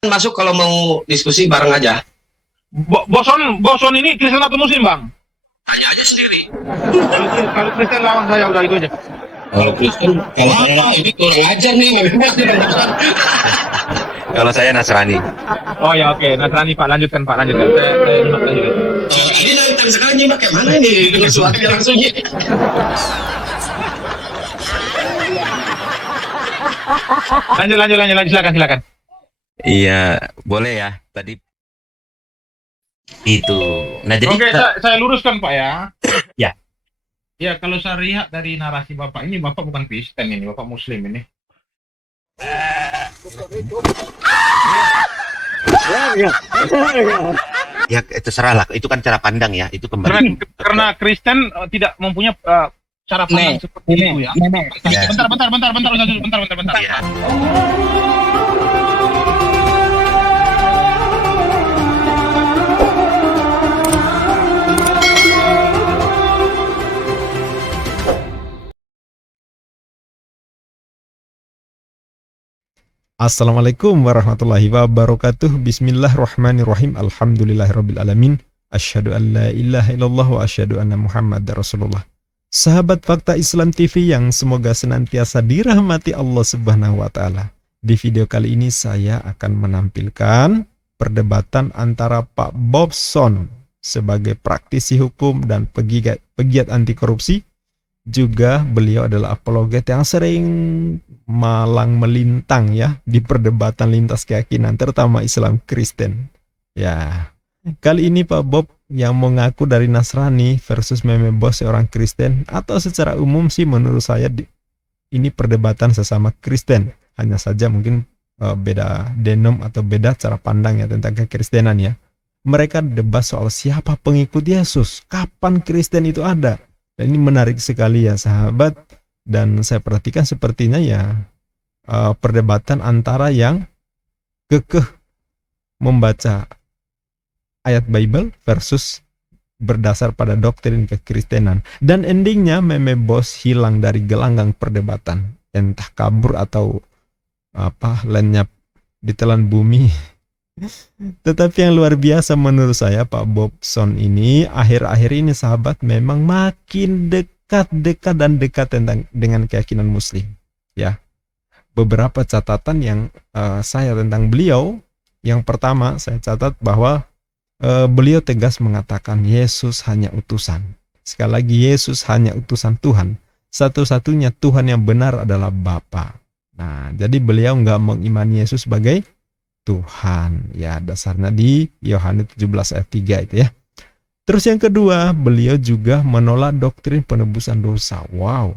Masuk kalau mau diskusi bareng aja. Boson ini Kristen atau Muslim, Bang? Tanya aja sendiri. Kalau Kristen lawan saya, udah itu aja. Kalau Kristen, kalau anak ini kurang ajar nih. Kalau saya Nasrani. Oh ya, oke. Nasrani, Pak. Lanjutkan. Saya nyimak lanjutkan. Ini nanti sekarang nyimak kayak mana nih? Sesuatu langsung ya. Lanjut. Silakan. Iya, boleh ya. Tadi itu. Nah, jadi Oke, saya luruskan, Pak ya. Ya. Ya, kalau saya lihat dari narasi Bapak ini, Bapak bukan Kristen ini, Bapak Muslim ini. Ya, itu serahlah. Itu kan cara pandang ya. Itu kembali. Karena Kristen tidak mempunyai cara pandang seperti itu ya. Ya. Bentar. Ya. Assalamualaikum warahmatullahi wabarakatuh. Bismillahirrahmanirrahim. Alhamdulillahirrabbilalamin. Asyhadu an la ilaha illallah wa asyhadu anna Muhammadar Rasulullah. Sahabat Fakta Islam TV yang semoga senantiasa dirahmati Allah Subhanahu wa taala. Di video kali ini saya akan menampilkan perdebatan antara Pak Bobson sebagai praktisi hukum dan pegiat anti korupsi. Juga beliau adalah apologet yang sering malang melintang ya di perdebatan lintas keyakinan terutama Islam Kristen. Ya, kali ini Pak Bob yang mengaku dari Nasrani versus Meme Boss seorang Kristen, atau secara umum sih menurut saya ini perdebatan sesama Kristen. Hanya saja mungkin beda denom atau beda cara pandang ya tentang kekristenan ya. Mereka debat soal siapa pengikut Yesus, kapan Kristen itu ada. Dan ini menarik sekali ya sahabat, dan saya perhatikan sepertinya ya perdebatan antara yang kekeh membaca ayat Bible versus berdasar pada doktrin kekristenan. Dan endingnya Meme Boss hilang dari gelanggang perdebatan, entah kabur atau lenyap ditelan bumi. Tetapi yang luar biasa menurut saya, Pak Bobson ini akhir-akhir ini sahabat memang makin dekat dengan keyakinan Muslim ya. Beberapa catatan yang saya tentang beliau, yang pertama saya catat bahwa beliau tegas mengatakan Yesus hanya utusan. Sekali lagi, Yesus hanya utusan Tuhan. Satu-satunya Tuhan yang benar adalah Bapa. Nah, jadi beliau nggak mengimani Yesus sebagai Tuhan ya, dasarnya di Yohanes 17 ayat 3 itu ya. Terus yang kedua, beliau juga menolak doktrin penebusan dosa. Wow,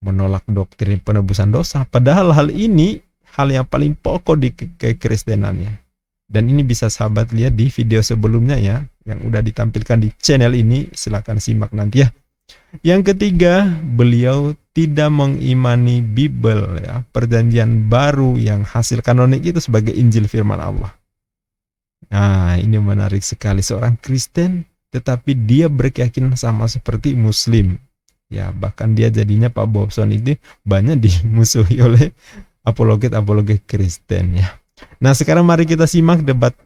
menolak doktrin penebusan dosa, padahal hal ini hal yang paling pokok di kekristenannya. Dan ini bisa sahabat lihat di video sebelumnya ya, yang udah ditampilkan di channel ini, silahkan simak nanti ya. Yang ketiga, beliau tidak mengimani Bible ya, perjanjian baru yang hasil kanonik itu sebagai Injil firman Allah. Nah, ini menarik sekali, seorang Kristen tetapi dia berkeyakinan sama seperti Muslim. Ya, bahkan dia jadinya Pak Bobson itu banyak dimusuhi oleh apologet Kristen ya. Nah, sekarang mari kita simak debat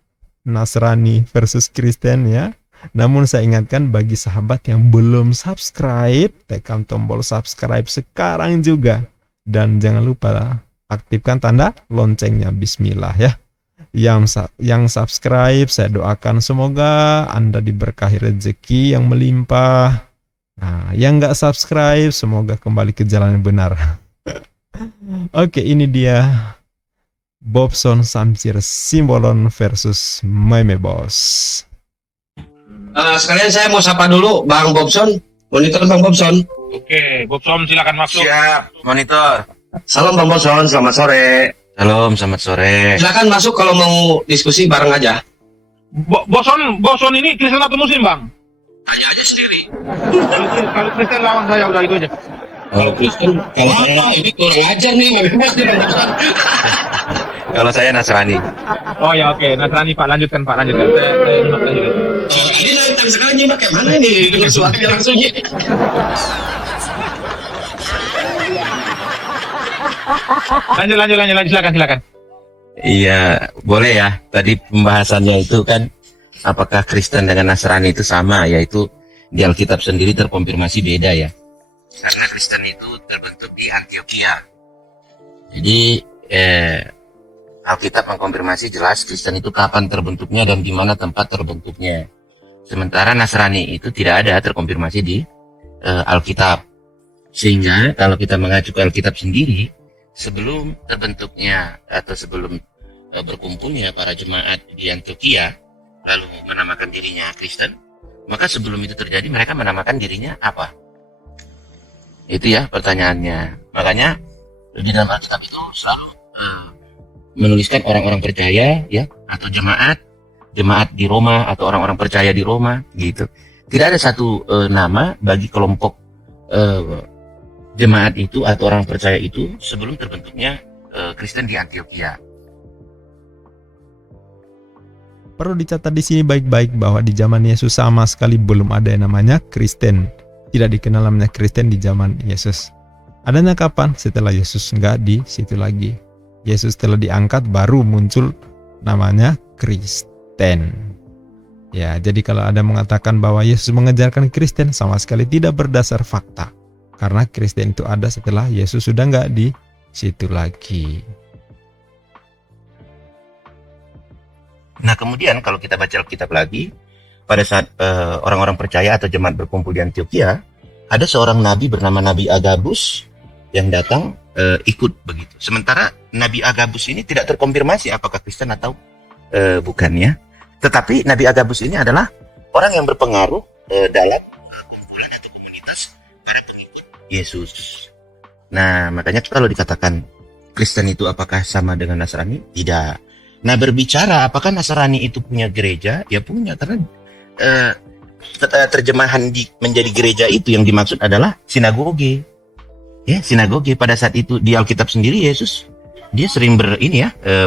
Nasrani versus Kristen ya. Namun saya ingatkan bagi sahabat yang belum subscribe, tekan tombol subscribe sekarang juga. Dan jangan lupa aktifkan tanda loncengnya. Bismillah ya. Yang subscribe, saya doakan semoga Anda diberkahi rezeki yang melimpah. Nah, yang nggak subscribe, semoga kembali ke jalan yang benar. Oke, ini dia Bobson Samsir Simbolon versus Meme Boss. Sekalian saya mau sapa dulu Bang Bobson. Monitor Bang Bobson. Oke, Bobson silakan masuk. Siap, monitor. Salam Bang Bobson, selamat sore. Salam, selamat sore. Silakan masuk kalau mau diskusi bareng aja. Boson ini Kristen atau Muslim, Bang? Tanya aja sendiri. Kalau Kristen lawan saya, udah itu aja. Kalau Kristen, kalau anak ini kurang ajar nih. Kalau saya Nasrani. Oh ya, oke. Nasrani, Pak. Lanjutkan. Saya nyimak lanjutkan. Ini nanti sekarang nyimak kayak mana nih? Sesuatu langsung ya. Lanjut. Silakan. Iya, boleh ya. Tadi pembahasannya itu kan apakah Kristen dengan Nasrani itu sama, yaitu di Alkitab sendiri terkonfirmasi beda ya. Karena Kristen itu terbentuk di Antioquia. Jadi Alkitab mengkonfirmasi jelas Kristen itu kapan terbentuknya dan di mana tempat terbentuknya. Sementara Nasrani itu tidak ada terkonfirmasi di Alkitab. Sehingga kalau kita mengacu ke Alkitab sendiri, sebelum terbentuknya atau sebelum berkumpulnya para jemaat di Antioquia lalu menamakan dirinya Kristen, maka sebelum itu terjadi mereka menamakan dirinya apa? Itu ya pertanyaannya. Makanya di dalam Alkitab itu selalu menuliskan orang-orang percaya ya, atau jemaat di Roma, atau orang-orang percaya di Roma gitu. Tidak ada satu nama bagi kelompok jemaat itu atau orang percaya itu sebelum terbentuknya Kristen di Antioquia. Perlu dicatat di sini baik-baik bahwa di zaman Yesus sama sekali belum ada yang namanya Kristen. Tidak dikenal namanya Kristen di zaman Yesus. Adanya kapan? Setelah Yesus nggak di situ lagi. Yesus telah diangkat, baru muncul namanya Kristen. Ya, jadi kalau ada mengatakan bahwa Yesus mengajarkan Kristen, sama sekali tidak berdasar fakta. Karena Kristen itu ada setelah Yesus sudah nggak di situ lagi. Nah kemudian kalau kita baca Alkitab lagi, pada saat orang-orang percaya atau jemaat berkumpul di Antioquia, ada seorang nabi bernama Nabi Agabus yang datang ikut begitu. Sementara Nabi Agabus ini tidak terkonfirmasi apakah Kristen atau bukan ya. Tetapi Nabi Agabus ini adalah orang yang berpengaruh dalam kumpulan atau komunitas para pengikut Yesus. Nah makanya kalau dikatakan Kristen itu apakah sama dengan Nasrani? Tidak. Nah berbicara apakah Nasrani itu punya gereja? Ya punya, karena terjemahan menjadi gereja itu yang dimaksud adalah sinagoge. Ya, sinagoge pada saat itu di Alkitab sendiri Yesus dia sering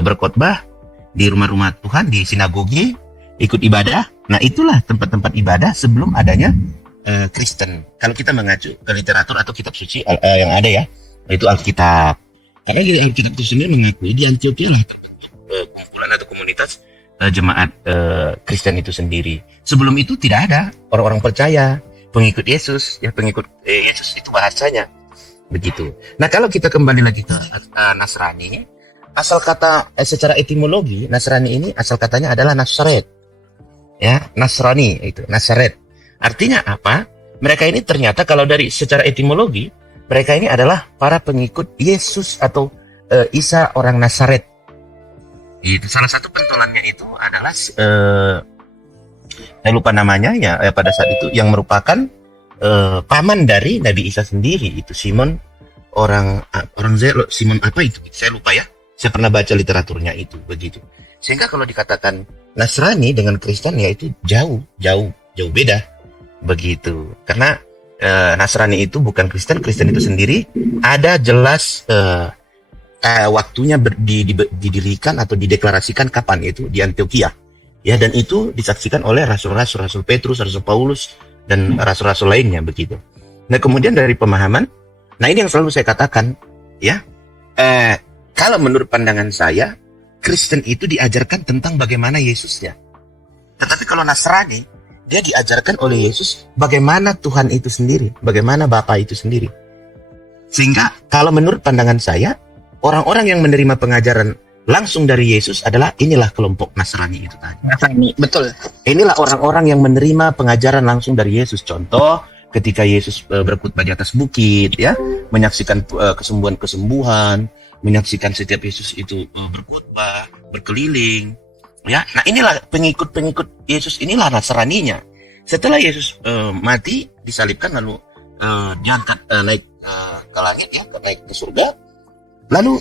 berkhotbah di rumah-rumah Tuhan, di sinagoge, ikut ibadah. Nah, itulah tempat-tempat ibadah sebelum adanya Kristen. Kalau kita mengacu ke literatur atau kitab suci yang ada ya, itu Alkitab. Karena di Alkitab itu sendiri mengakui di Antioquia lah kumpulan atau komunitas jemaat Kristen itu sendiri. Sebelum itu tidak ada orang-orang percaya, pengikut Yesus, ya pengikut Yesus itu bahasanya begitu. Nah kalau kita kembali lagi ke Nasrani, asal kata secara etimologi Nasrani ini asal katanya adalah Nazaret, ya Nasrani itu Nazaret. Artinya apa? Mereka ini ternyata kalau dari secara etimologi mereka ini adalah para pengikut Yesus atau Isa orang Nazaret. Itu salah satu pentolannya itu adalah saya lupa namanya ya pada saat itu, yang merupakan paman dari Nabi Isa sendiri, itu Simon Simon apa itu saya lupa ya, saya pernah baca literaturnya itu begitu. Sehingga kalau dikatakan Nasrani dengan Kristen ya itu jauh beda begitu. Karena Nasrani itu bukan Kristen, Kristen itu sendiri ada jelas waktunya didirikan atau dideklarasikan kapan, itu di Antioquia ya, dan itu disaksikan oleh rasul Petrus, rasul Paulus, dan rasul-rasul lainnya begitu. Nah kemudian dari pemahaman, nah ini yang selalu saya katakan ya, kalau menurut pandangan saya Kristen itu diajarkan tentang bagaimana Yesusnya, tetapi kalau Nasrani dia diajarkan oleh Yesus bagaimana Tuhan itu sendiri, bagaimana Bapa itu sendiri. Sehingga kalau menurut pandangan saya, orang-orang yang menerima pengajaran langsung dari Yesus adalah inilah kelompok Nasrani itu tadi. Nasrani, betul. Inilah orang-orang yang menerima pengajaran langsung dari Yesus. Contoh, ketika Yesus berkhotbah di atas bukit, ya, menyaksikan kesembuhan-kesembuhan, menyaksikan setiap Yesus itu berkhotbah, berkeliling, ya. Nah, inilah pengikut-pengikut Yesus, inilah Nasraninya. Setelah Yesus mati, disalibkan, lalu diangkat naik ke langit, ya, naik ke surga. Lalu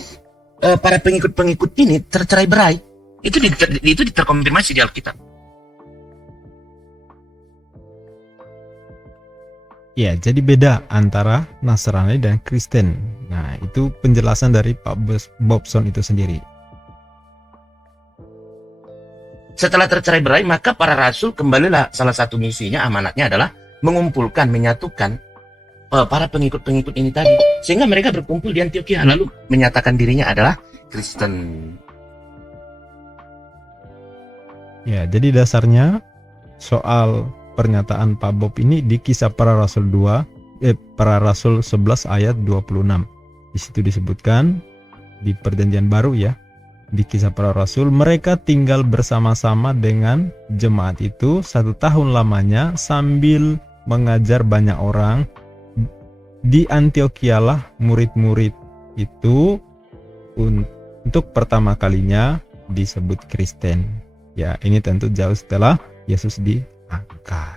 para pengikut-pengikut ini tercerai-berai. Itu terkonfirmasi di Alkitab. Ya, jadi beda antara Nasrani dan Kristen. Nah, itu penjelasan dari Pak Bobson itu sendiri. Setelah tercerai-berai, maka para rasul kembalilah, salah satu misinya, amanatnya adalah mengumpulkan, menyatukan para pengikut-pengikut ini tadi, sehingga mereka berkumpul di Antioquia lalu menyatakan dirinya adalah Kristen. Ya, jadi dasarnya soal pernyataan Pak Bob ini di Kisah Para Rasul 2, Para Rasul 11 ayat 26. Di situ disebutkan di Perjanjian Baru ya, di Kisah Para Rasul, mereka tinggal bersama-sama dengan jemaat itu 1 tahun lamanya sambil mengajar banyak orang. Di Antiochialah murid-murid itu untuk pertama kalinya disebut Kristen. Ya, ini tentu jauh setelah Yesus diangkat.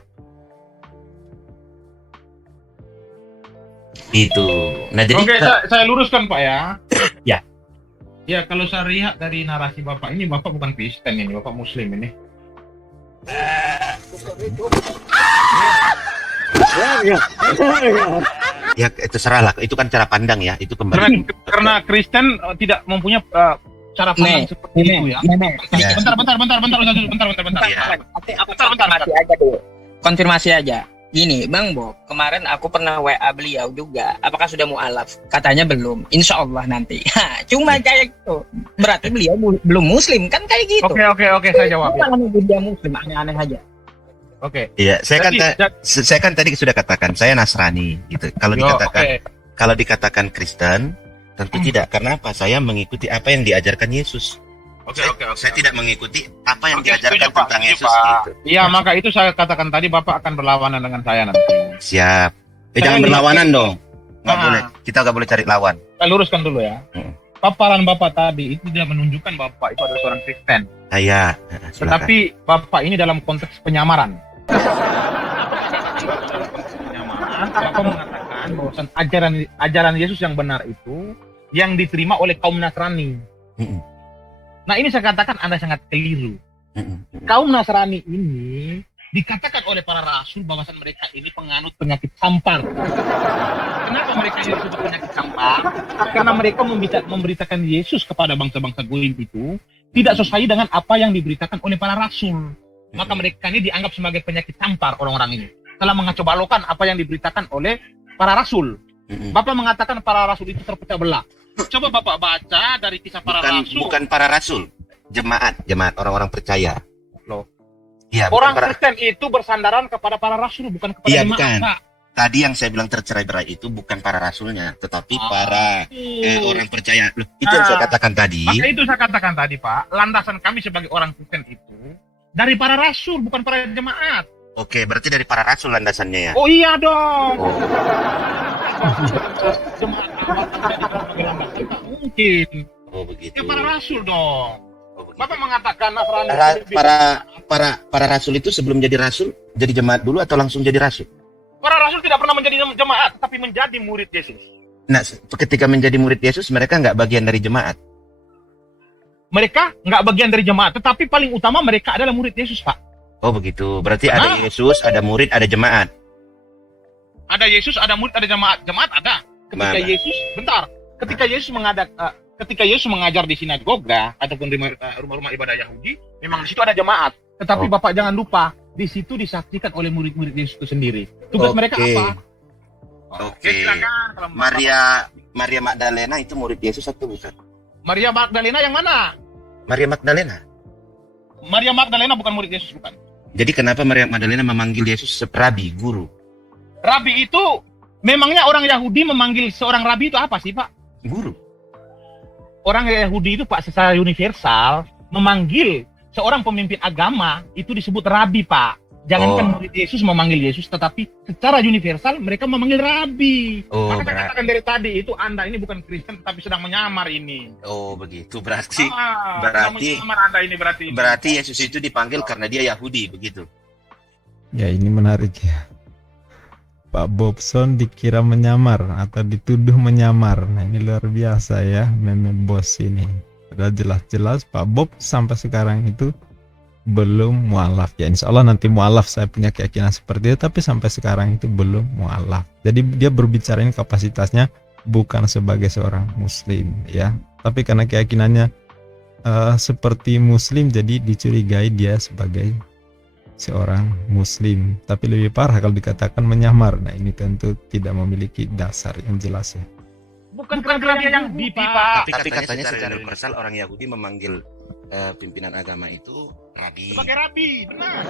Itu. Nah, jadi Oke, saya luruskan Pak ya. Ya. Ya, kalau saya lihat dari narasi Bapak ini, Bapak bukan Kristen ini, Bapak Muslim ini. ya terserah lah, itu kan cara pandang ya, itu kembali. Karena Kristen tidak mempunyai cara pandang seperti itu ya. Ya. Bentar. Konfirmasi aja dulu. Konfirmasi aja. Gini, Bang Bob, kemarin aku pernah WA beliau juga. Apakah sudah mualaf? Katanya belum. Insya Allah nanti. Cuma kayak gitu. Berarti beliau belum Muslim kan kayak gitu. Oke, saya jawab. Kalau nuduh dia Muslim, aneh-aneh aja. Oke. Iya, saya kan tadi sudah katakan saya Nasrani gitu. Kalau dikatakan Kristen, tentu tidak. Karena apa? Saya mengikuti apa yang diajarkan Yesus. Oke. Saya tidak mengikuti apa yang diajarkan setuju, Pak. tentang Setuju, Yesus Pak. gitu. Iya, maka itu saya katakan tadi Bapak akan berlawanan dengan saya nanti. Siap. Saya Jangan berlawanan dong. Nggak Nah. boleh. Kita nggak boleh cari lawan. Saya luruskan dulu ya. Paparan Bapak tadi itu tidak menunjukkan Bapak itu adalah seorang Kristen. Silakan. Tetapi Bapak ini dalam konteks penyamaran. Bapak mengatakan bahwa ajaran Yesus yang benar itu yang diterima oleh kaum Nasrani. Nah, ini saya katakan Anda sangat keliru. Kaum Nasrani ini dikatakan oleh para rasul bahwasan mereka ini penganut penyakit sampar. Kenapa mereka ini disebut penyakit sampar? Karena mereka memberitakan Yesus kepada bangsa-bangsa Goyim itu tidak sesuai dengan apa yang diberitakan oleh para rasul. Maka mereka ini dianggap sebagai penyakit sampar orang-orang ini. Telah mengacau-balaukan apa yang diberitakan oleh para rasul. Bapak mengatakan para rasul itu terpecah belah. Coba Bapak baca dari Kisah Para Rasul. Bukan para rasul, jemaat orang-orang percaya. Loh. Iya, Orang Kristen itu bersandaran kepada para rasul, bukan kepada Iya, jemaat, bukan. Pak. Tadi yang saya bilang tercerai-berai itu bukan para rasulnya, tetapi para orang percaya. Loh, itu yang saya katakan tadi. Maka itu saya katakan tadi, Pak. Landasan kami sebagai orang Kristen itu dari para rasul, bukan para jemaat. Oke, berarti dari para rasul landasannya ya. Oh iya dong. Jemaat awal sebagai landasan tak mungkin. Oh begitu. Ya para rasul dong. Oh, begitu. Bapak mengatakan Nasrani Para rasul itu sebelum jadi rasul, jadi jemaat dulu atau langsung jadi rasul? para rasul tidak pernah menjadi jemaat, tetapi menjadi murid Yesus. Nah, ketika menjadi murid Yesus, mereka nggak bagian dari jemaat. Mereka nggak bagian dari jemaat, tetapi paling utama mereka adalah murid Yesus, Pak. Oh begitu. Berarti ada Yesus, ada murid, ada jemaat. Ada Yesus, ada murid, ada jemaat. Jemaat ada. Ketika Mana? Yesus, bentar. Ketika Yesus mengajar di sinagoga ataupun di rumah-rumah ibadah Yahudi, memang di situ ada jemaat. Tetapi Bapak jangan lupa, di situ disaksikan oleh murid-murid Yesus itu sendiri. Tugas mereka apa? Oke. Silakan, kalau Maria Magdalena itu murid Yesus atau bukan? Maria Magdalena yang mana? Maria Magdalena. Maria Magdalena bukan murid Yesus, bukan. Jadi kenapa Maria Magdalena memanggil Yesus rabi, guru? Rabi itu, memangnya orang Yahudi memanggil seorang rabi itu apa sih, Pak? Guru. Orang Yahudi itu, Pak, secara universal memanggil seorang pemimpin agama itu disebut rabi, Pak. Jangankan murid Yesus memanggil Yesus, tetapi secara universal mereka memanggil rabi. Maka saya katakan dari tadi itu Anda ini bukan Kristen, tapi sedang menyamar ini. Oh begitu. Berarti menyamar Anda ini berarti. Berarti Yesus itu dipanggil karena dia Yahudi, begitu. Ya, ini menarik ya. Pak Bobson dikira menyamar atau dituduh menyamar. Nah, ini luar biasa ya, meme bos ini. Sudah jelas-jelas Pak Bob sampai sekarang itu belum mualaf. Ya insya Allah nanti mualaf, saya punya keyakinan seperti itu, tapi sampai sekarang itu belum mualaf. Jadi dia berbicarain kapasitasnya bukan sebagai seorang muslim ya, tapi karena keyakinannya seperti muslim, jadi dicurigai dia sebagai seorang muslim. Tapi lebih parah kalau dikatakan menyamar. Nah, ini tentu tidak memiliki dasar yang jelas ya. Bukan karena dia yang Pak. Tapi katanya secara universal orang Yahudi memanggil pimpinan agama itu rabi. Sebagai rabi, benar.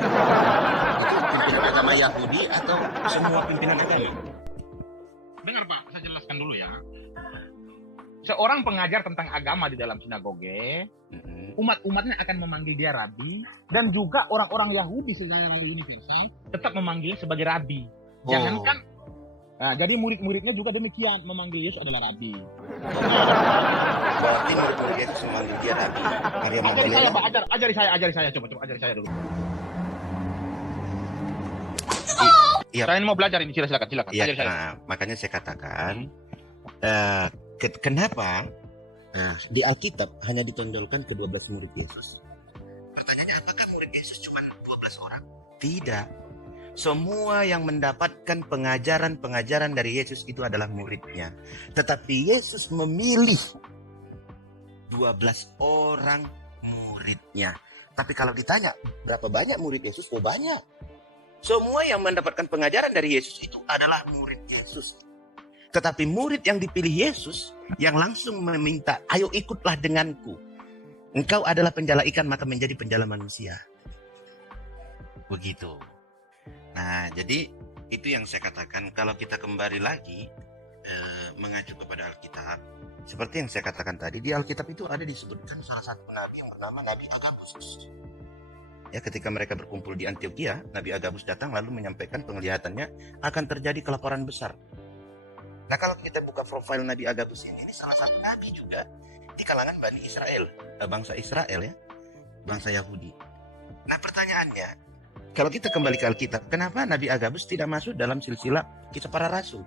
Itu pimpinan agama Yahudi atau semua pimpinan agama? Dengar Pak, saya jelaskan dulu ya. Seorang pengajar tentang agama di dalam sinagoge, umat-umatnya akan memanggil dia rabi, dan juga orang-orang Yahudi secara universal tetap memanggilnya sebagai rabi. Jangankan, nah, jadi murid-muridnya juga demikian memanggil Yesus adalah rabi. Berarti murid-murid Yesus memanggil dia rabi. Maria Ajari Magdalena. saya Pak, ajari saya, coba ajari saya dulu. Iya. Saya ini mau belajar ini, silakan. Iya, Ajari saya. nah, makanya saya katakan kenapa di Alkitab hanya ditonjolkan ke-12 murid Yesus? Pertanyaannya, apakah murid Yesus cuma 12 orang? Tidak. Semua yang mendapatkan pengajaran dari Yesus itu adalah muridnya. Tetapi Yesus memilih 12 orang muridnya. Tapi kalau ditanya berapa banyak murid Yesus? Oh, banyak. Semua yang mendapatkan pengajaran dari Yesus itu adalah murid Yesus. Tetapi murid yang dipilih Yesus, yang langsung meminta, ayo ikutlah denganku. Engkau adalah penjala ikan, maka menjadi penjala manusia. Begitu. Nah, jadi itu yang saya katakan, kalau kita kembali lagi mengacu kepada Alkitab, seperti yang saya katakan tadi, di Alkitab itu ada disebutkan salah satu nabi yang bernama Nabi Agabus. Ya, ketika mereka berkumpul di Antioquia, Nabi Agabus datang lalu menyampaikan penglihatannya akan terjadi kelaparan besar. Nah, kalau kita buka profil Nabi Agabus ini salah satu nabi juga di kalangan Bani Israel, bangsa Israel ya, bangsa Yahudi. Nah, pertanyaannya, kalau kita kembali ke Alkitab, kenapa Nabi Agabus tidak masuk dalam silsilah kisah para rasul?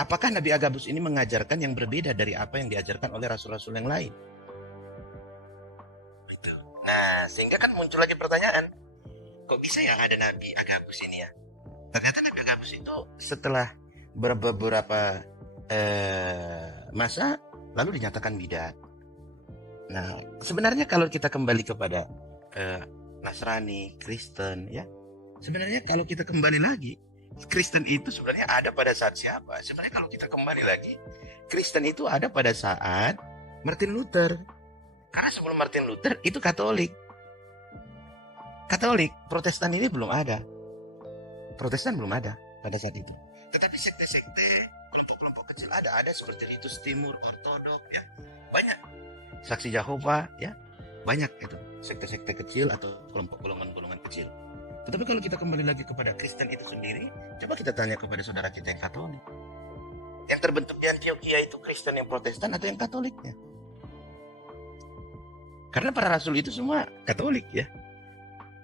Apakah Nabi Agabus ini mengajarkan yang berbeda dari apa yang diajarkan oleh rasul-rasul yang lain? Nah, sehingga kan muncul lagi pertanyaan, kok bisa ya ada Nabi Agabus ini ya? Ternyata Nabi Agabus itu setelah beberapa masa lalu dinyatakan bidat. Nah, sebenarnya kalau kita kembali kepada Nasrani, Kristen ya, sebenarnya kalau kita kembali lagi, Kristen itu sebenarnya ada pada saat siapa? Sebenarnya kalau kita kembali lagi, Kristen itu ada pada saat Martin Luther. Karena sebelum Martin Luther itu Katolik, Protestan ini belum ada. Protestan belum ada pada saat itu. Tetapi sekte-sekte, kelompok-kelompok kecil ada seperti Ritus Timur, Ortodok ya, banyak. Saksi Yahova ya, banyak itu sekte-sekte kecil atau kelompok golongan-golongan kecil. Tetapi kalau kita kembali lagi kepada Kristen itu sendiri, coba kita tanya kepada saudara kita yang Katolik. Yang terbentuk di Antioquia itu Kristen yang Protestan atau yang Katoliknya? Karena para rasul itu semua Katolik ya.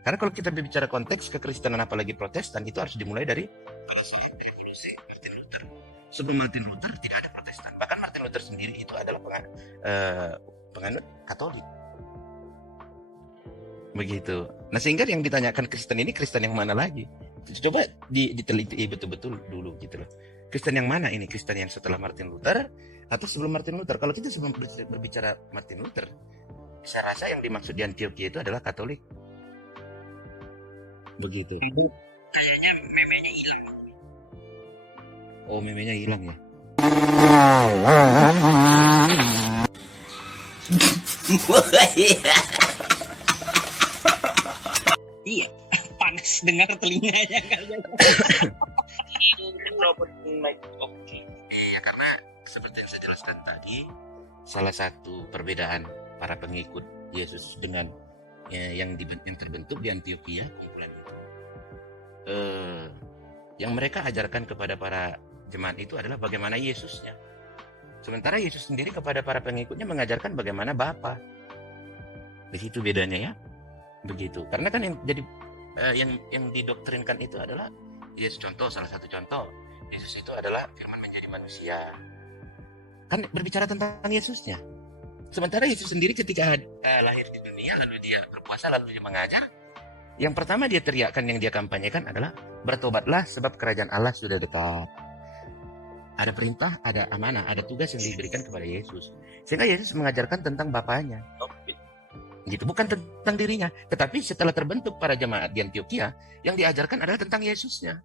Karena kalau kita berbicara konteks kekristenan apalagi Protestan, itu harus dimulai dari pada saat revolusi Martin Luther. Sebelum Martin Luther tidak ada Protestan. Bahkan Martin Luther sendiri itu adalah penganut Katolik. Begitu. Nah, sehingga yang ditanyakan Kristen ini Kristen yang mana lagi? Coba diteliti betul-betul dulu gitu loh. Kristen yang mana ini? Kristen yang setelah Martin Luther atau sebelum Martin Luther? Kalau kita sebelum berbicara Martin Luther, saya rasa yang dimaksud di Antioquia itu adalah Katolik. Begitu. Itu kayaknya memenya hilang. Oh, memenya hilang ya. Iya, panas dengar telinganya kalian. Iya, karena seperti yang saya jelaskan tadi, salah satu perbedaan para pengikut Yesus dengan yang terbentuk di Antioquia, kumpulan itu, yang mereka ajarkan kepada para jemaat itu adalah bagaimana Yesusnya. Sementara Yesus sendiri kepada para pengikutnya mengajarkan bagaimana Bapa. Di situ bedanya ya. Begitu. Karena kan yang jadi yang didoktrinkan itu adalah Yesus. Salah satu contoh, Yesus itu adalah firman menjadi manusia. Kan berbicara tentang Yesusnya. Sementara Yesus sendiri ketika lahir di dunia, lalu dia berpuasa, lalu dia mengajar, yang pertama dia teriakkan, yang dia kampanyekan adalah bertobatlah sebab kerajaan Allah sudah dekat. Ada perintah, ada amanah, ada tugas yang diberikan kepada Yesus. Sehingga Yesus mengajarkan tentang Bapaknya. Gitu, bukan tentang dirinya. Tetapi setelah terbentuk para jemaat di Antioquia, yang diajarkan adalah tentang Yesusnya.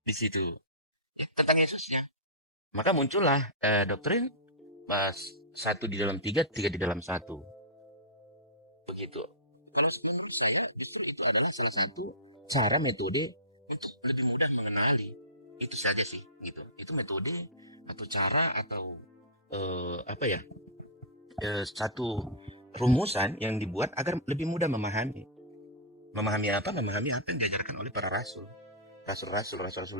Di situ. Tentang Yesusnya. Maka muncullah doktrin satu di dalam tiga, tiga di dalam satu. Begitu. Karena menurut saya justru itu adalah salah satu cara metode untuk lebih mudah mengenali. Itu saja sih, gitu. Itu metode atau cara atau satu rumusan yang dibuat agar lebih mudah memahami. Memahami apa? Memahami apa yang diajarkan oleh para rasul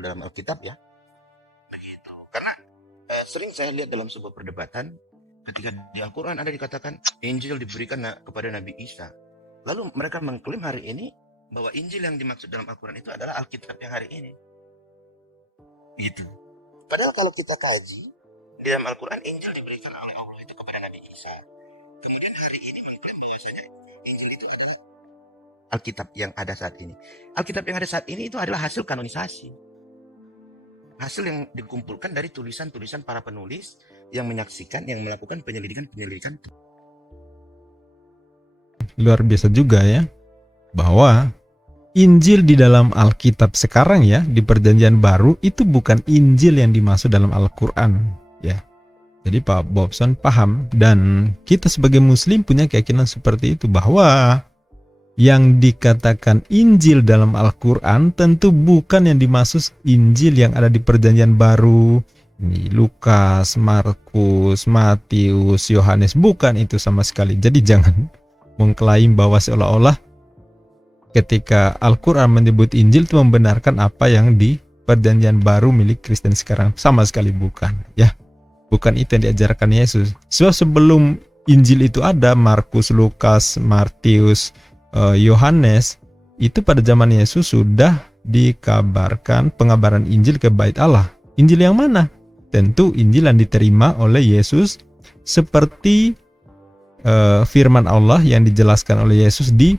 dalam Alkitab ya. Begitu. Karena sering saya lihat dalam sebuah perdebatan ketika di Al-Quran ada dikatakan Injil diberikan kepada Nabi Isa. Lalu mereka mengklaim hari ini bahwa Injil yang dimaksud dalam Al-Quran itu adalah Alkitab yang hari ini. Gitu. Padahal kalau kita kaji di dalam Al-Quran, Injil diberikan oleh Allah itu kepada Nabi Isa. Kemudian hari ini mengklaim bahwasanya Injil itu adalah Alkitab yang ada saat ini. Alkitab yang ada saat ini itu adalah hasil kanonisasi. Hasil yang dikumpulkan dari tulisan-tulisan para penulis yang menyaksikan, yang melakukan penyelidikan. Luar biasa juga ya, bahwa Injil di dalam Alkitab sekarang ya, di Perjanjian Baru, itu bukan Injil yang dimaksud dalam Al-Quran ya. Jadi Pak Bobson paham, dan kita sebagai Muslim punya keyakinan seperti itu, bahwa yang dikatakan Injil dalam Al-Quran tentu bukan yang dimaksud Injil yang ada di Perjanjian Baru. Ini Lukas, Markus, Matius, Yohanes, bukan itu sama sekali. Jadi jangan mengklaim bahwa seolah-olah ketika Al-Quran menyebut Injil itu membenarkan apa yang di Perjanjian Baru milik Kristen sekarang. Sama sekali bukan ya. Bukan itu yang diajarkan Yesus. Sebelum Injil itu ada, Markus, Lukas, Matius, Yohanes, itu pada zaman Yesus sudah dikabarkan pengabaran Injil ke bait Allah. Injil yang mana? Tentu Injil yang diterima oleh Yesus seperti firman Allah yang dijelaskan oleh Yesus di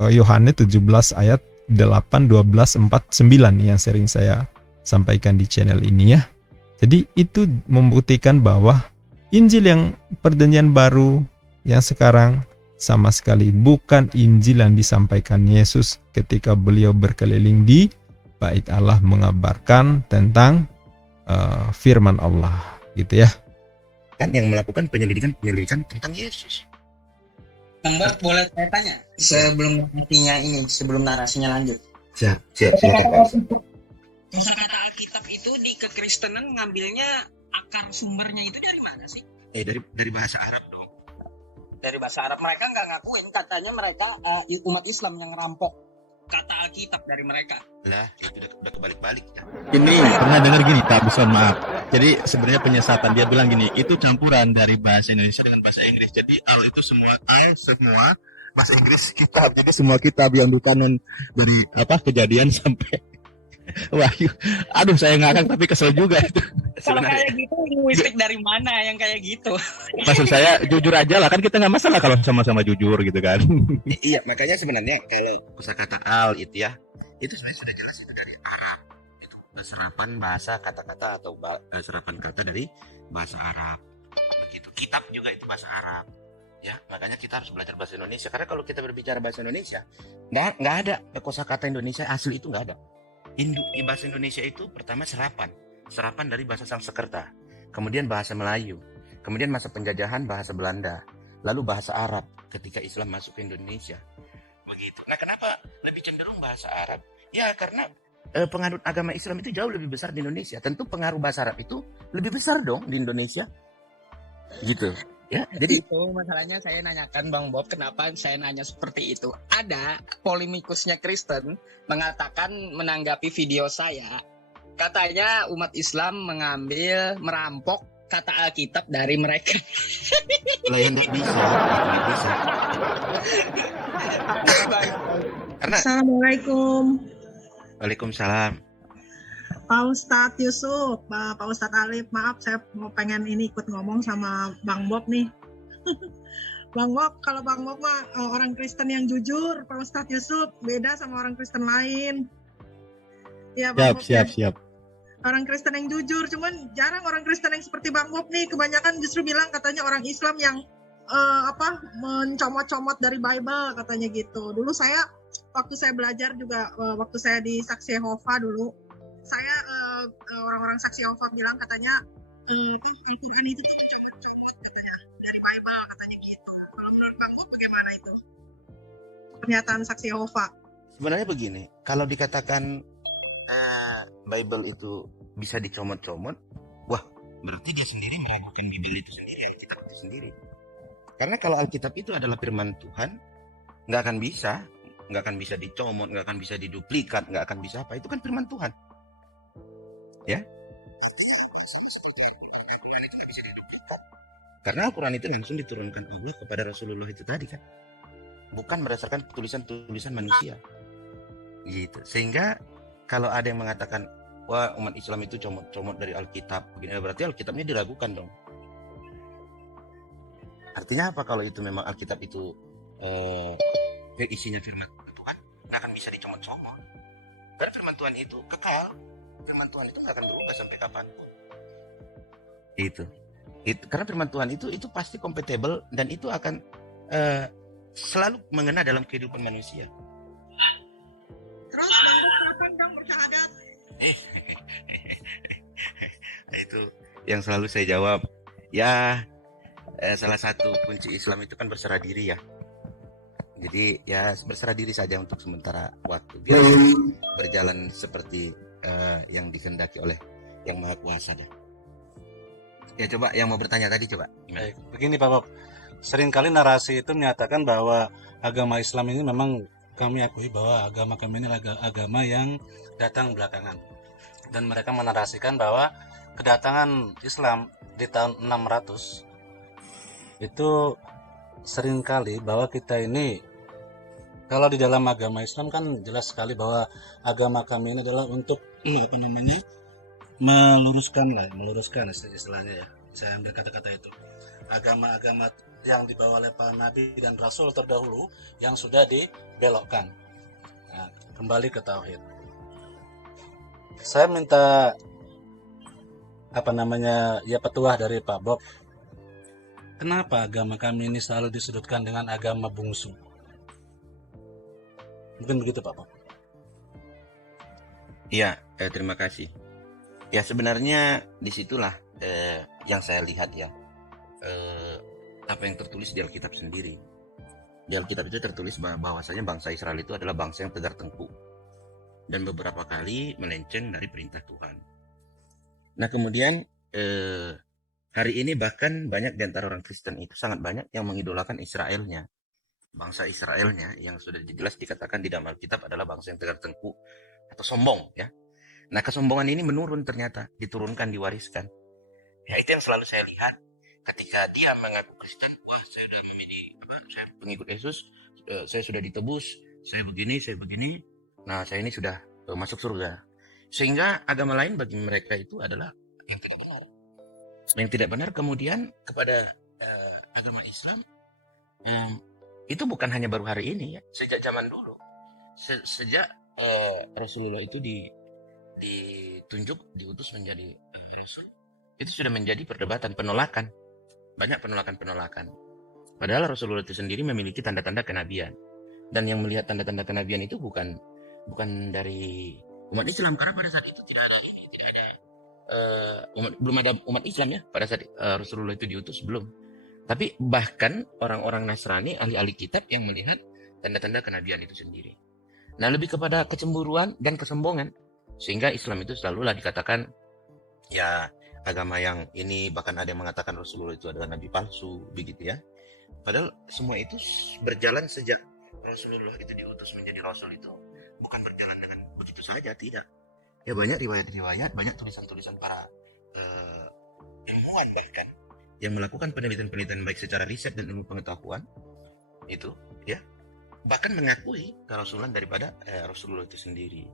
Yohanes 17 ayat 8, 12, 4, 9 yang sering saya sampaikan di channel ini ya. Jadi itu membuktikan bahwa Injil yang Perjanjian Baru yang sekarang sama sekali bukan Injil yang disampaikan Yesus ketika beliau berkeliling di bait Allah mengabarkan tentang firman Allah gitu ya. Kan yang melakukan penyelidikan tentang Yesus. Mbak, boleh saya tanya sebelum narasinya lanjut. Siap, silakan. Kata Alkitab itu di kekristenan ngambilnya akar sumbernya itu dari mana sih? Dari bahasa Arab dong. Dari bahasa Arab. Mereka nggak ngakuin, katanya mereka umat Islam yang ngerampok kata Alkitab dari mereka. Lah, itu udah kebalik-balik ya. Ini pernah dengar gini, Pak Buson, maaf. Jadi sebenarnya penyesatan, dia bilang gini, itu campuran dari bahasa Indonesia dengan bahasa Inggris. Jadi itu semua bahasa Inggris kitab. Jadi semua kitab yang di kanon dari Kejadian sampai Wahyu. Aduh, saya ngakak tapi kesel juga itu. Kalau kayak gitu linguistik dari mana yang kayak gitu? Maksud saya jujur aja lah, kan kita nggak masalah kalau sama-sama jujur gitu kan. Iya, makanya sebenarnya kalau kosakata al itu ya, itu saya sudah jelas itu dari Arab. Itu serapan bahasa kata-kata atau serapan kata dari bahasa Arab. Begitu. Kitab juga itu bahasa Arab. Ya, makanya kita harus belajar bahasa Indonesia. Karena kalau kita berbicara bahasa Indonesia, nggak ada kosakata Indonesia asli itu nggak ada. Di bahasa Indonesia itu pertama serapan dari bahasa Sanskerta, kemudian bahasa Melayu, kemudian masa penjajahan bahasa Belanda, lalu bahasa Arab ketika Islam masuk ke Indonesia. Begitu. Nah, kenapa lebih cenderung bahasa Arab? Ya karena penganut agama Islam itu jauh lebih besar di Indonesia. Tentu pengaruh bahasa Arab itu lebih besar dong di Indonesia. Gitu. Ya, jadi itu masalahnya saya nanyakan Bang Bob, kenapa saya nanya seperti itu. Ada polemikusnya Kristen mengatakan menanggapi video saya, katanya umat Islam merampok kata Alkitab dari mereka. yang tidak bisa. Karena Assalamualaikum. Waalaikumsalam. Pak Ustadz Yusuf, Pak Ustadz Alif, maaf saya mau pengen ikut ngomong sama Bang Bob nih. Bang Bob, kalau Bang Bob mah orang Kristen yang jujur, Pak Ustadz Yusuf beda sama orang Kristen lain. Ya, Bang Bob, Siap. Orang Kristen yang jujur, cuman jarang orang Kristen yang seperti Bang Bob nih. Kebanyakan justru bilang katanya orang Islam yang mencomot-comot dari Bible katanya gitu. Dulu waktu saya belajar juga, waktu saya di Saksi Yehova dulu, saya orang-orang Saksi Yehova bilang katanya Al-Quran itu comot-comot katanya dari Bible katanya gitu. Kalau menurut Bang Bob bagaimana itu? Pernyataan saksi Yehova. Sebenarnya begini, kalau dikatakan Bible itu bisa dicomot-comot, wah berarti dia sendiri meragukan Bible itu sendiri, Alkitab itu sendiri. Karena kalau Alkitab itu adalah firman Tuhan, nggak akan bisa dicomot, nggak akan bisa diduplikat, nggak akan bisa apa. Itu kan firman Tuhan, ya. Karena Al-Quran itu langsung diturunkan Allah kepada Rasulullah itu tadi kan, bukan berdasarkan tulisan manusia, gitu. Sehingga kalau ada yang mengatakan, wah umat Islam itu comot-comot dari Alkitab, berarti Alkitabnya diragukan dong. Artinya apa kalau itu memang Alkitab itu isinya firman Tuhan, nggak akan bisa dicomot-comot. Karena firman Tuhan itu kekal, firman Tuhan itu nggak akan berubah sampai kapanpun. Itu karena firman Tuhan itu pasti kompatibel dan itu akan selalu mengena dalam kehidupan manusia. Terus Bang Bob kapan dong bersyahadat? Itu yang selalu saya jawab. Ya, salah satu kunci Islam itu kan berserah diri ya. Jadi ya berserah diri saja untuk sementara waktu. Biar berjalan seperti yang dikehendaki oleh Yang Maha Kuasa dah. Ya coba yang mau bertanya tadi coba. Baik, begini Pak Bob. Seringkali narasi itu menyatakan bahwa agama Islam ini memang kami akui bahwa agama kami ini agama yang datang belakangan. Dan mereka menarasikan bahwa kedatangan Islam di tahun 600 itu seringkali bahwa kita ini, kalau di dalam agama Islam kan jelas sekali bahwa agama kami ini adalah untuk meluruskan istilahnya ya. Saya ambil kata-kata itu. Agama-agama yang dibawa oleh para nabi dan rasul terdahulu yang sudah dibelokkan. Nah, kembali ke tauhid. Saya minta petuah dari Pak Bob. Kenapa agama kami ini selalu disudutkan dengan agama bungsu? Mungkin begitu Pak Bob. Iya, terima kasih. Ya sebenarnya disitulah yang saya lihat ya, apa yang tertulis di Alkitab sendiri. Di Alkitab itu tertulis bahwasanya bangsa Israel itu adalah bangsa yang tegar tengkuk dan beberapa kali melenceng dari perintah Tuhan. Nah kemudian hari ini bahkan banyak di antara orang Kristen itu sangat banyak yang mengidolakan Israelnya, bangsa Israelnya yang sudah jelas dikatakan di dalam Alkitab adalah bangsa yang tegar tengkuk atau sombong ya. Nah kesombongan ini menurun ternyata, diturunkan, diwariskan. Ya itu yang selalu saya lihat ketika dia mengaku Kristen, wah saya sudah saya pengikut Yesus, saya sudah ditebus, saya begini. Nah saya ini sudah masuk surga. Sehingga agama lain bagi mereka itu adalah yang tidak benar. Yang tidak benar kemudian kepada agama Islam itu bukan hanya baru hari ini ya, sejak zaman dulu, sejak Rasulullah itu ditunjuk, diutus menjadi Rasul, itu sudah menjadi perdebatan, penolakan. Banyak penolakan. Padahal Rasulullah itu sendiri memiliki tanda-tanda kenabian. Dan yang melihat tanda-tanda kenabian itu bukan dari umat Islam, karena pada saat itu tidak ada belum ada umat Islam ya pada saat Rasulullah itu diutus, belum. Tapi bahkan orang-orang Nasrani, ahli-ahli kitab yang melihat tanda-tanda kenabian itu sendiri. Nah lebih kepada kecemburuan dan kesombongan. Sehingga Islam itu selalulah dikatakan ya agama yang ini, bahkan ada yang mengatakan Rasulullah itu adalah nabi palsu, begitu ya. Padahal semua itu berjalan sejak Rasulullah itu diutus menjadi Rasul itu bukan berjalan dengan begitu saja, tidak. Ya banyak riwayat-riwayat, banyak tulisan-tulisan para ilmuwan bahkan yang melakukan penelitian-penelitian baik secara riset dan ilmu pengetahuan itu ya, bahkan mengakui kerasulan daripada Rasulullah itu sendiri.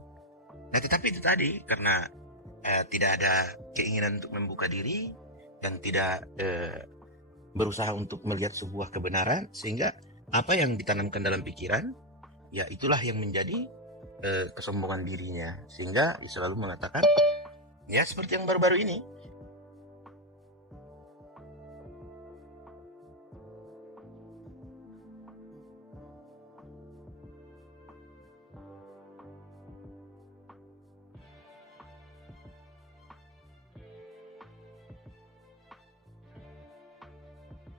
Nah tetapi itu tadi karena tidak ada keinginan untuk membuka diri dan tidak berusaha untuk melihat sebuah kebenaran, sehingga apa yang ditanamkan dalam pikiran ya itulah yang menjadi kesombongan dirinya, sehingga dia selalu mengatakan ya seperti yang baru-baru ini.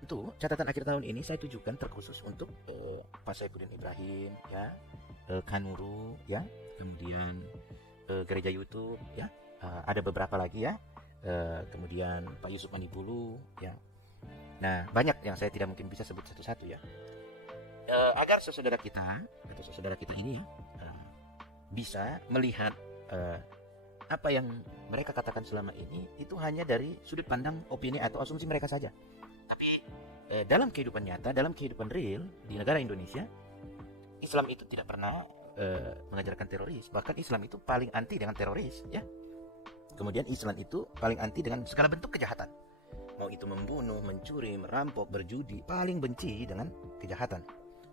tentu catatan akhir tahun ini saya tujukan terkhusus untuk Pak Saifuddin Ibrahim, ya, Kanuru, ya, kemudian gereja YouTube, ya, ada beberapa lagi, ya, kemudian Pak Yusuf Manibulu, ya. Nah, banyak yang saya tidak mungkin bisa sebut satu-satu, ya. Agar saudara kita atau saudara kita ini, ya, bisa melihat apa yang mereka katakan selama ini itu hanya dari sudut pandang opini atau asumsi mereka saja. Tapi dalam kehidupan nyata, dalam kehidupan real di negara Indonesia, Islam itu tidak pernah mengajarkan teroris. Bahkan Islam itu paling anti dengan teroris, ya. Kemudian Islam itu paling anti dengan segala bentuk kejahatan. Mau itu membunuh, mencuri, merampok, berjudi, paling benci dengan kejahatan,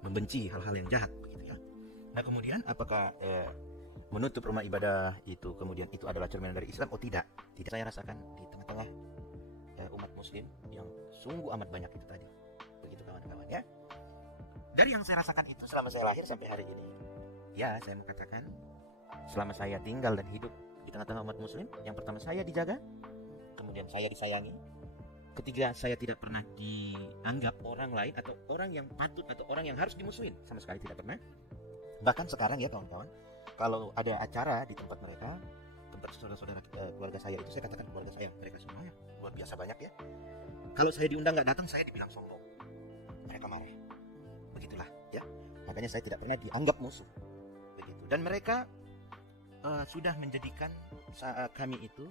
membenci hal-hal yang jahat, begitu, ya. Nah, kemudian apakah menutup rumah ibadah itu kemudian itu adalah cerminan dari Islam? Oh, tidak. Tidak, saya rasakan di tengah-tengah umat muslim yang sungguh amat banyak itu tadi. Begitu kawan-kawan, ya. Dari yang saya rasakan itu selama saya lahir sampai hari ini, ya, saya mau katakan selama saya tinggal dan hidup di tengah-tengah umat muslim, yang pertama saya dijaga, kemudian saya disayangi, ketiga saya tidak pernah dianggap orang lain atau orang yang patut atau orang yang harus dimusuhin, sama sekali tidak pernah. Bahkan sekarang, ya kawan-kawan, kalau ada acara di tempat mereka, tempat saudara-saudara keluarga saya itu, saya katakan keluarga saya, mereka semuanya luar biasa banyak, ya. Kalau saya diundang nggak datang, saya dibilang sombong, mereka marah. Begitulah, ya. Makanya saya tidak pernah dianggap musuh, begitu. Dan mereka sudah menjadikan kami itu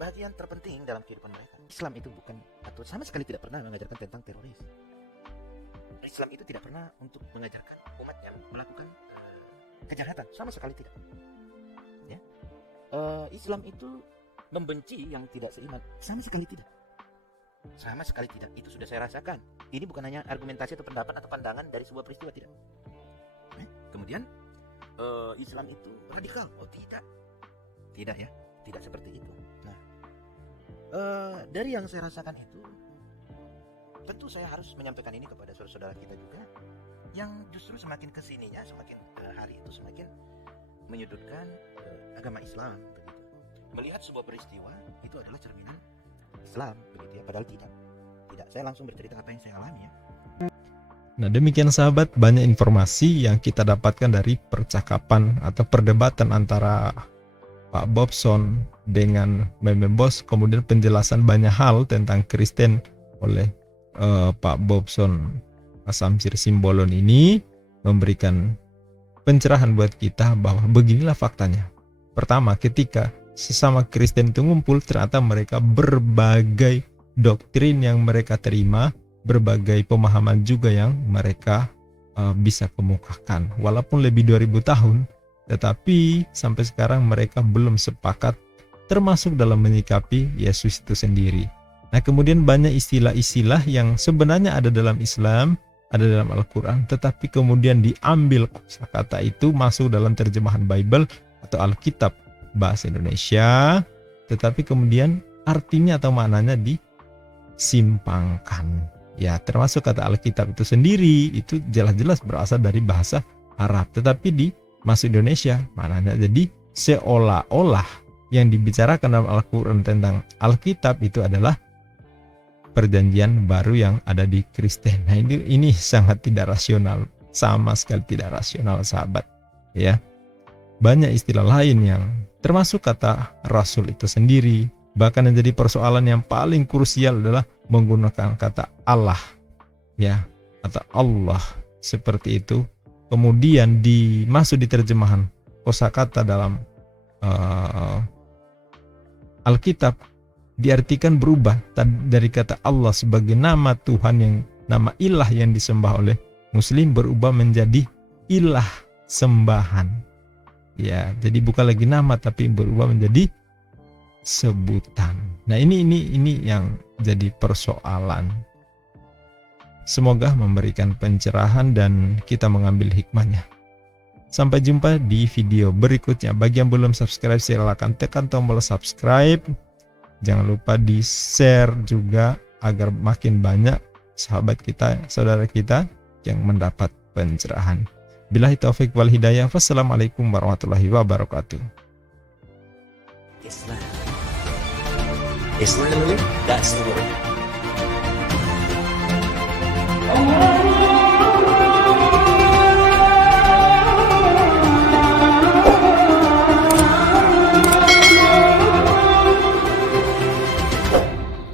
bagian terpenting dalam kehidupan mereka. Islam itu bukan atau sama sekali tidak pernah mengajarkan tentang teroris. Islam itu tidak pernah untuk mengajarkan umat yang melakukan kejahatan, sama sekali tidak, ya. Islam itu membenci yang tidak seiman, sama sekali tidak, sama sekali tidak. Itu sudah saya rasakan. Ini bukan hanya argumentasi atau pendapat atau pandangan dari sebuah peristiwa, tidak. Kemudian Islam itu radikal, oh tidak, ya, tidak seperti itu. Nah, dari yang saya rasakan itu, tentu saya harus menyampaikan ini kepada saudara-saudara kita juga, yang justru semakin kesininya, semakin hari itu semakin menyudutkan agama Islam, begitu. Melihat sebuah peristiwa itu adalah cerminan Islam, begitu, ya. Padahal tidak. Saya langsung bercerita apa yang saya alami, ya. Nah, demikian sahabat, banyak informasi yang kita dapatkan dari percakapan atau perdebatan antara Pak Bobson dengan Membembos, kemudian penjelasan banyak hal tentang Kristen oleh Pak Bobson Samsir Simbolon ini memberikan pencerahan buat kita bahwa beginilah faktanya. Pertama, ketika sesama Kristen itu ngumpul, ternyata mereka berbagai doktrin yang mereka terima, berbagai pemahaman juga yang mereka bisa kemukakan. Walaupun lebih 2000 tahun, tetapi sampai sekarang mereka belum sepakat, termasuk dalam menyikapi Yesus itu sendiri. Nah, kemudian banyak istilah-istilah yang sebenarnya ada dalam Islam, ada dalam Al-Quran, tetapi kemudian diambil kata itu masuk dalam terjemahan Bible atau Alkitab bahasa Indonesia, tetapi kemudian artinya atau maknanya disimpangkan. Ya, termasuk kata Alkitab itu sendiri, itu jelas-jelas berasal dari bahasa Arab, tetapi di masuk Indonesia maknanya jadi seolah-olah yang dibicarakan dalam Al-Quran tentang Alkitab itu adalah perjanjian baru yang ada di Kristen. Nah, ini sangat tidak rasional, sama sekali tidak rasional sahabat, ya. Banyak istilah lain yang termasuk kata Rasul itu sendiri. Bahkan yang jadi persoalan yang paling krusial adalah menggunakan kata Allah, ya, atau Allah seperti itu. Kemudian dimasuk di terjemahan kosakata dalam Alkitab, diartikan berubah dari kata Allah sebagai nama Tuhan, yang nama ilah yang disembah oleh Muslim, berubah menjadi ilah sembahan. Ya, jadi bukan lagi nama tapi berubah menjadi sebutan. Nah, ini yang jadi persoalan. Semoga memberikan pencerahan dan kita mengambil hikmahnya. Sampai jumpa di video berikutnya. Bagi yang belum subscribe, silakan tekan tombol subscribe. Jangan lupa di-share juga agar makin banyak sahabat kita, saudara kita yang mendapat pencerahan. Billahi taufik wal hidayah. Wassalamualaikum warahmatullahi wabarakatuh. Islam, that's the word.